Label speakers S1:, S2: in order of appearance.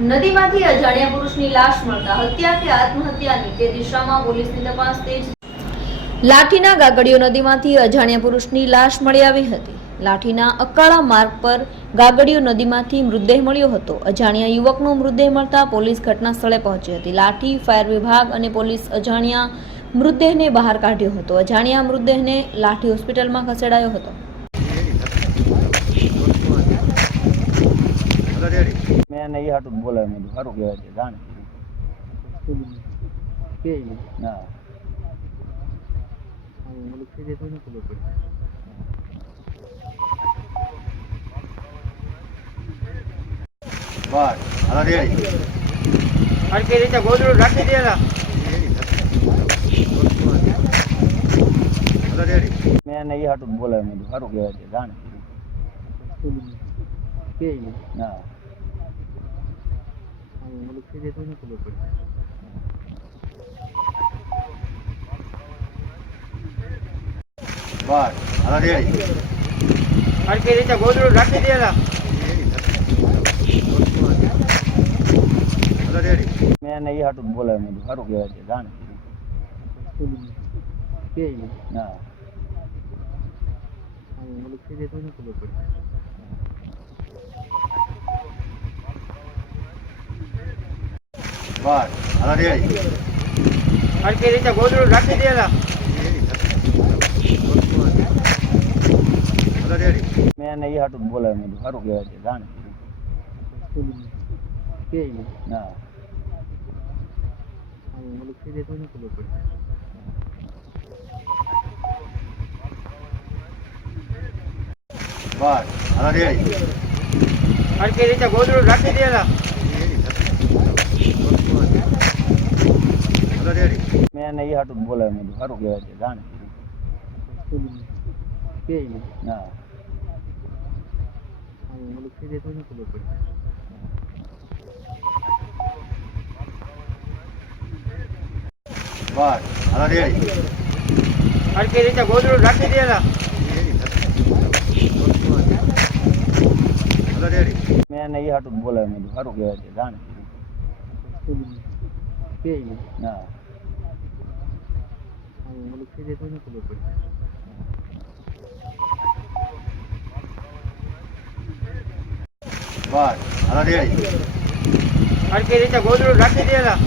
S1: નદીમાંથી અજાણ્યા પુરુષની લાશ મળતા હત્યા કે આત્મહત્યાની તે દિશામાં પોલીસની તપાસ તેજ લાઠીના ગાગડીયો નદીમાંથી અજાણ્યા પુરુષની લાશ મળી આવી હતી. લાઠીના અકાળા માર્ગ પર ગાગડીયો નદીમાંથી મૃતદેહ મળ્યો હતો. અજાણ્યા યુવકનો મૃતદેહ મળતા પોલીસ ઘટના સ્થળે પહોંચી હતી. લાઠી, ફાયર વિભાગ અને પોલીસ અજાણ્યા મૃતદેહને બહાર કાઢ્યો હતો. અજાણ્યા મૃતદેહને લાઠી હોસ્પિટલમાં ખસેડાયો હતો.
S2: મેં એને એ હાટું બોલાવ્યું મેં કીધું સારું કહેવાય છે જાણે
S3: કે
S2: ના
S3: ઓલું સીધે તો ન ખબર પડે
S2: બસ હાલો રેડી
S3: હરકી રીતે ગોદડું રાખી દેલા
S2: હાલો રેડી મેં એને એ હાટું બોલાવ્યું મેં કીધું સારું કહેવાય છે જાણે
S3: કે
S2: ના
S3: થઈ સીધે તો ન ખબર પડે રીતે ગોદડું રાખી દેલા
S2: મેં એને એ હાટું બોલાવ્યું મેં સારું કહેવાય છે જાણે
S3: કે
S2: ના
S3: તો ખબર પડે
S2: બસ હાલો રેડી
S3: હરકી રીતે ગોદડું રાખી દેલા
S2: હાલો મેં એ હાટું બોલાવ્યું મેં સારું કહેવાય છે જાણે
S3: કે
S2: ના
S3: ઓલું સીધે તો ન રીતે ગોદડું રાખી દેલા
S2: હાલો રેડી મેં એને એ હાટું બોલાવ્યું. મેં સારું કહેવાય છે જાણે.
S3: પડે
S2: બસ હાલો રેડી.
S3: હરકી રીતે ગોદડું રાખી દેલા
S2: મેં એને એ હાટું બોલાવ્યું. સારું કહેવાય છે જાણે.
S3: કે
S2: ના
S3: ઓલું સીધે તો ન ખબર પડે
S2: બસ હાલો રેડી
S3: રીતે ગોદડું રાખી દેલા?